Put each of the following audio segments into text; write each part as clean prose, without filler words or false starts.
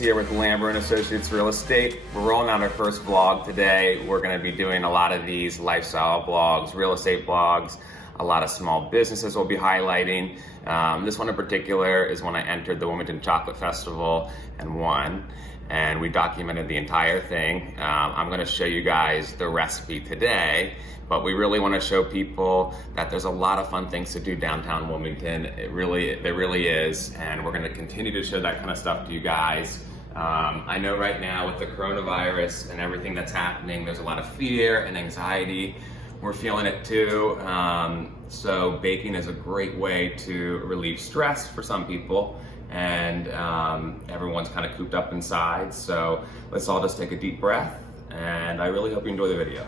here with Lambrow & Associates Real Estate. We're rolling out our first vlog today. We're going to be doing a lot of these lifestyle vlogs, real estate vlogs, a lot of small businesses we'll be highlighting. This one in particular is when I entered the Wilmington Chocolate Festival and won. And we documented the entire thing. I'm going to show you guys the recipe today, but we really want to show people that there's a lot of fun things to do downtown Wilmington. There really is, and we're going to continue to show that kind of stuff to you guys. I know right now with the coronavirus and everything that's happening, there's a lot of fear and anxiety. We're feeling it too. So baking is a great way to relieve stress for some people. And everyone's kind of cooped up inside, so let's all just take a deep breath, and I really hope you enjoy the video.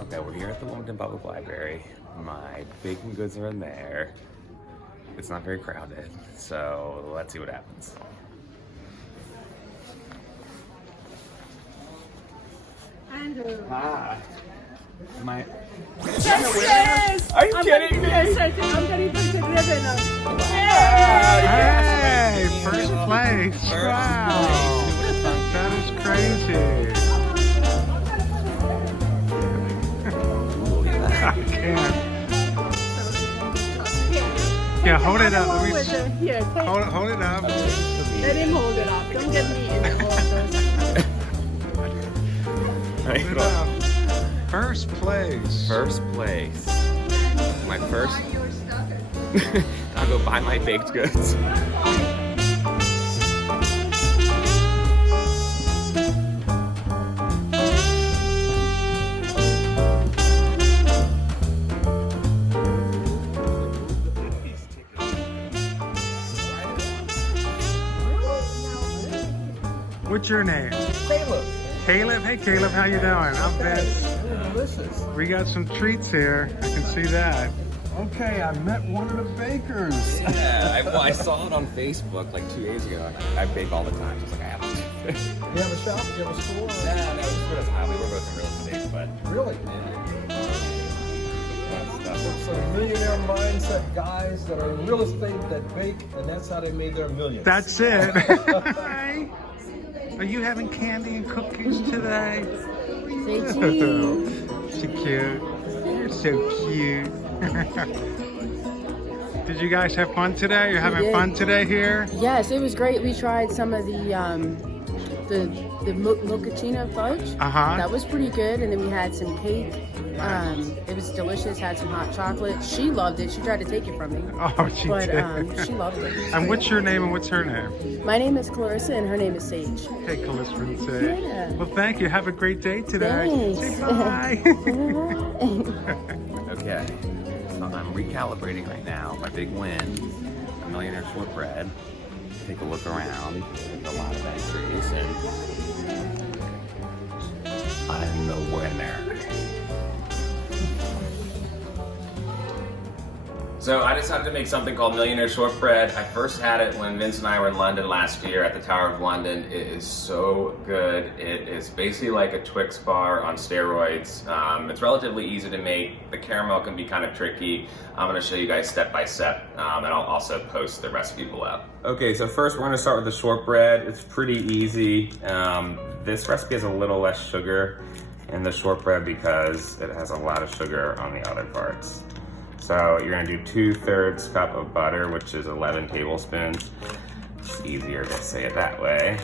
Okay, we're here at the Wilmington Public Library. My baking goods are in there. It's not very crowded, so let's see what happens. Andrew. Hi. Am I? Yes! Are you kidding me? Yes, I think I'm getting printed ribbon on. Hey, first place. Wow. That is crazy. I can't. Yeah, hold it up. Let me Here, take hold it up. Let him hold it up. Don't get me in all this. Hold it up. First place. First place. My first. I'll go buy my baked goods. What's your name? Caleb. Caleb? Hey Caleb, how you doing? I'm Vince. They're delicious. We got some treats here. I can see that. Okay, I met one of the bakers. Yeah, I saw it on Facebook like 2 days ago. I bake all the time. So I was like, I have to. You have a shop? You have a store? No, it's for us hobby. We're both in real estate, but Really? So millionaire mindset guys that are in real estate that bake, and that's how they made their millions. That's it. Hi. Are you having candy and cookies today? Say cheese. She cute. You're so cute. Did you guys have fun today? You're having fun today here? Yes, it was great. We tried some of the mochaccino fudge. That was pretty good, and then we had some cake. It was delicious. Had some hot chocolate. She loved it. She tried to take it from me. Oh, she did. She loved it. And what's your name and what's her name? My name is Clarissa, and her name is Sage. Hey, Clarissa and Sage. Yeah. Well, thank you. Have a great day today. Thanks. Say bye. okay. So I'm recalibrating right now. My big win, a Millionaire Shortbread. Take a look around. There's a lot of entries, and I'm the winner. So I decided to make something called Millionaire Shortbread. I first had it when Vince and I were in London last year at the Tower of London. It is so good. It is basically like a Twix bar on steroids. It's relatively easy to make. The caramel can be kind of tricky. I'm gonna show you guys step by step, and I'll also post the recipe below. Okay, so first we're gonna start with the shortbread. It's pretty easy. This recipe has a little less sugar in the shortbread because it has a lot of sugar on the other parts. So you're gonna do 2/3 cup of butter, which is 11 tablespoons. It's easier to say it that way.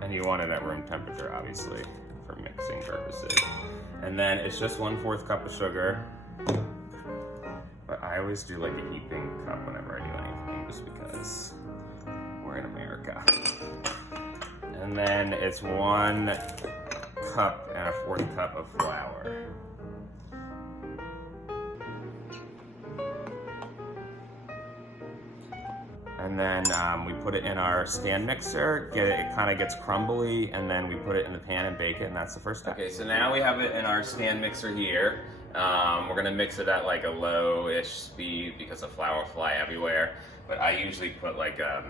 And you want it at room temperature, obviously, for mixing purposes. And then it's just 1/4 cup of sugar. But I always do like a heaping cup whenever I do anything, just because we're in America. And then it's 1 cup and 1/4 cup of flour. And then we put it in our stand mixer, it kind of gets crumbly, and then we put it in the pan and bake it, and that's the first step. Okay, so now we have it in our stand mixer here. We're gonna mix it at like a low-ish speed because the flour will fly everywhere. But I usually put like a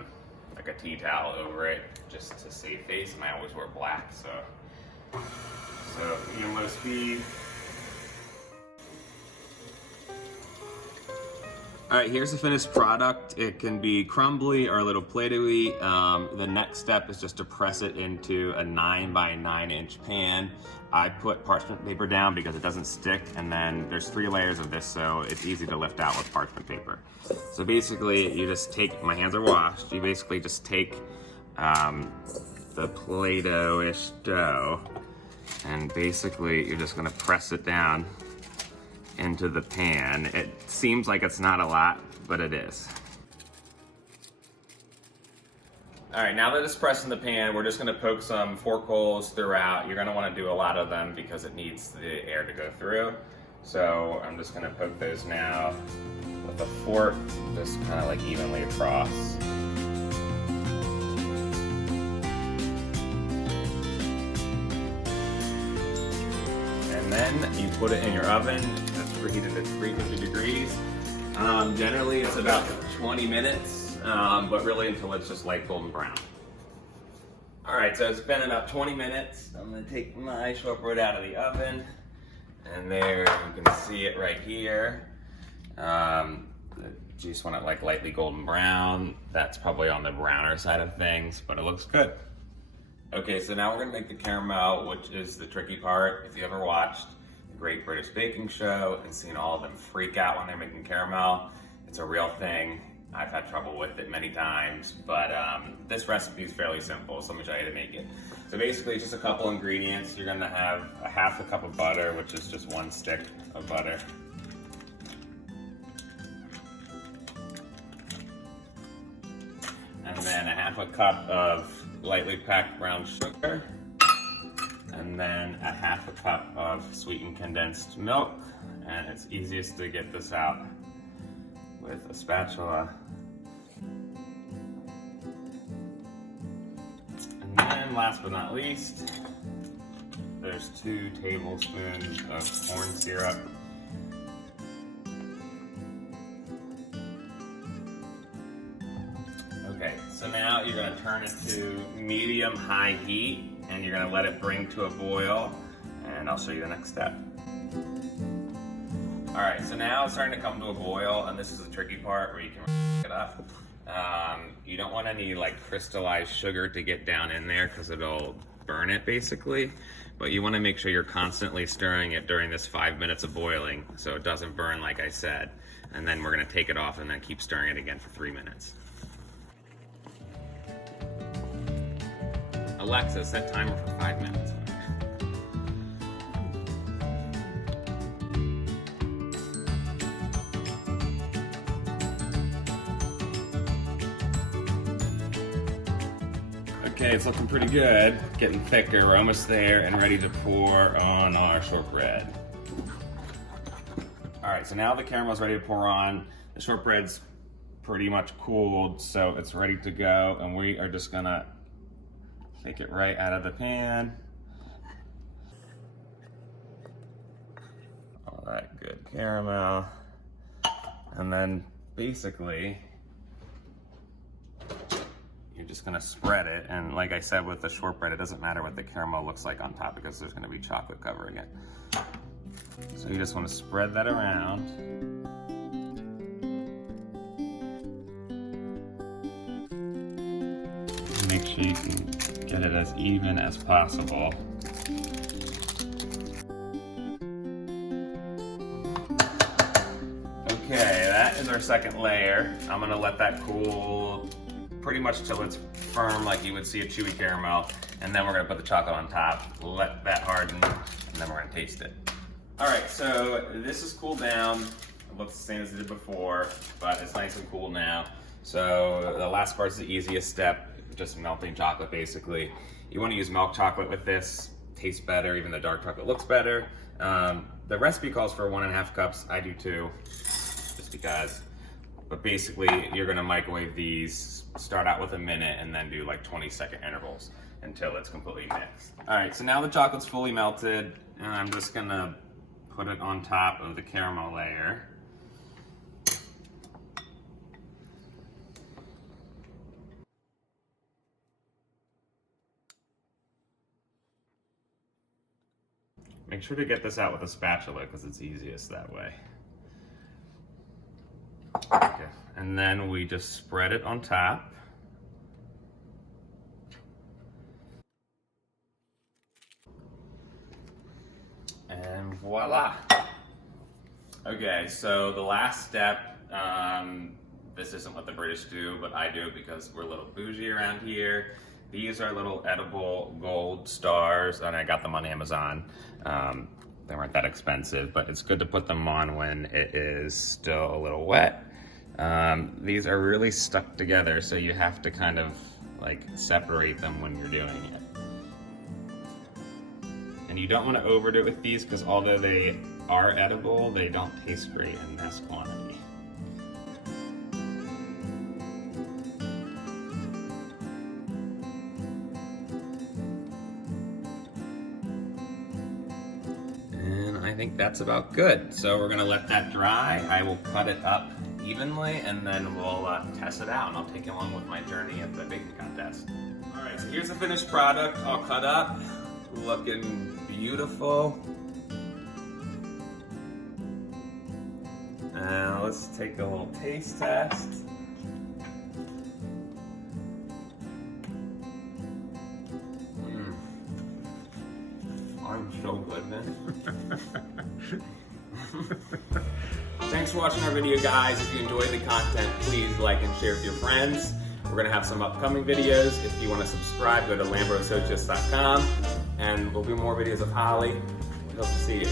tea towel over it just to save face, and I always wear black, so medium low speed. All right, here's the finished product. It can be crumbly or a little play-doh-y. The next step is just to press it into a 9 by 9 inch pan. I put parchment paper down because it doesn't stick, and then there's 3 layers of this, so it's easy to lift out with parchment paper. So basically, you just take, my hands are washed, you basically just take the Play-Doh-ish dough, and basically you're just gonna press it down into the pan. It seems like it's not a lot, but it is. All right, now that it's pressed in the pan, we're just gonna poke some fork holes throughout. You're gonna wanna do a lot of them because it needs the air to go through. So I'm just gonna poke those now with a fork, just kind of like evenly across. And then you put it in your oven. That's preheated at 350 degrees. Generally it's about 20 minutes, but really until it's just light golden brown. All right, so it's been about 20 minutes. I'm gonna take my shortbread out of the oven, and there you can see it right here. You just want it like lightly golden brown. That's probably on the browner side of things, but it looks good. Okay, so now we're gonna make the caramel, which is the tricky part. If you ever watched the Great British Baking Show and seen all of them freak out when they're making caramel, it's a real thing. I've had trouble with it many times, but this recipe is fairly simple, so let me show you how to make it. So basically, just a couple ingredients. You're gonna have a half a cup of butter, which is just 1 stick of butter. And then a half a cup of lightly packed brown sugar, and then a half a cup of sweetened condensed milk. And it's easiest to get this out with a spatula. And then last but not least, there's 2 tablespoons of corn syrup. Okay, so now you're gonna turn it to medium-high heat, and you're gonna let it bring to a boil, and I'll show you the next step. All right, so now it's starting to come to a boil, and this is the tricky part where you can it up. You don't want any like crystallized sugar to get down in there because it'll burn it basically, but you wanna make sure you're constantly stirring it during this 5 minutes of boiling so it doesn't burn like I said. And then we're gonna take it off and then keep stirring it again for 3 minutes. Alexa, set timer for 5 minutes. Okay, it's looking pretty good. Getting thicker, we're almost there and ready to pour on our shortbread. All right, so now the caramel's ready to pour on. The shortbread's pretty much cooled, so it's ready to go, and we are just gonna take it right out of the pan. All that good caramel. And then basically, you're just gonna spread it. And like I said with the shortbread, it doesn't matter what the caramel looks like on top because there's gonna be chocolate covering it. So you just wanna spread that around. And make sure you can get it as even as possible. Okay, that is our second layer. I'm gonna let that cool pretty much till it's firm like you would see a chewy caramel, and then we're gonna put the chocolate on top, let that harden, and then we're gonna taste it. All right, so this is cooled down. It looks the same as it did before, but it's nice and cool now. So the last part's the easiest step, just melting chocolate basically. You wanna use milk chocolate with this, tastes better, even the dark chocolate looks better. The recipe calls for 1.5 cups, I do 2, just because. But basically, you're gonna microwave these, start out with a minute, and then do like 20-second intervals until it's completely mixed. All right, so now the chocolate's fully melted, and I'm just gonna put it on top of the caramel layer. Make sure to get this out with a spatula because it's easiest that way. Okay. And then we just spread it on top. And voila. Okay, so the last step, this isn't what the British do, but I do it because we're a little bougie around here. These are little edible gold stars, and I got them on Amazon. They weren't that expensive, but it's good to put them on when it is still a little wet. These are really stuck together, so you have to kind of like separate them when you're doing it. And you don't want to overdo it with these because although they are edible, they don't taste great in this quantity. I think that's about good. So we're gonna let that dry. I will cut it up evenly and then we'll test it out, and I'll take you along with my journey at the baking contest. All right, so here's the finished product all cut up, looking beautiful. Now let's take a little taste test. I'm so good, man. Thanks for watching our video, guys. If you enjoyed the content, please like and share with your friends. We're gonna have some upcoming videos. If you wanna subscribe, go to LambrowAssociates.com, and we'll do more videos of Holly. We hope to see you.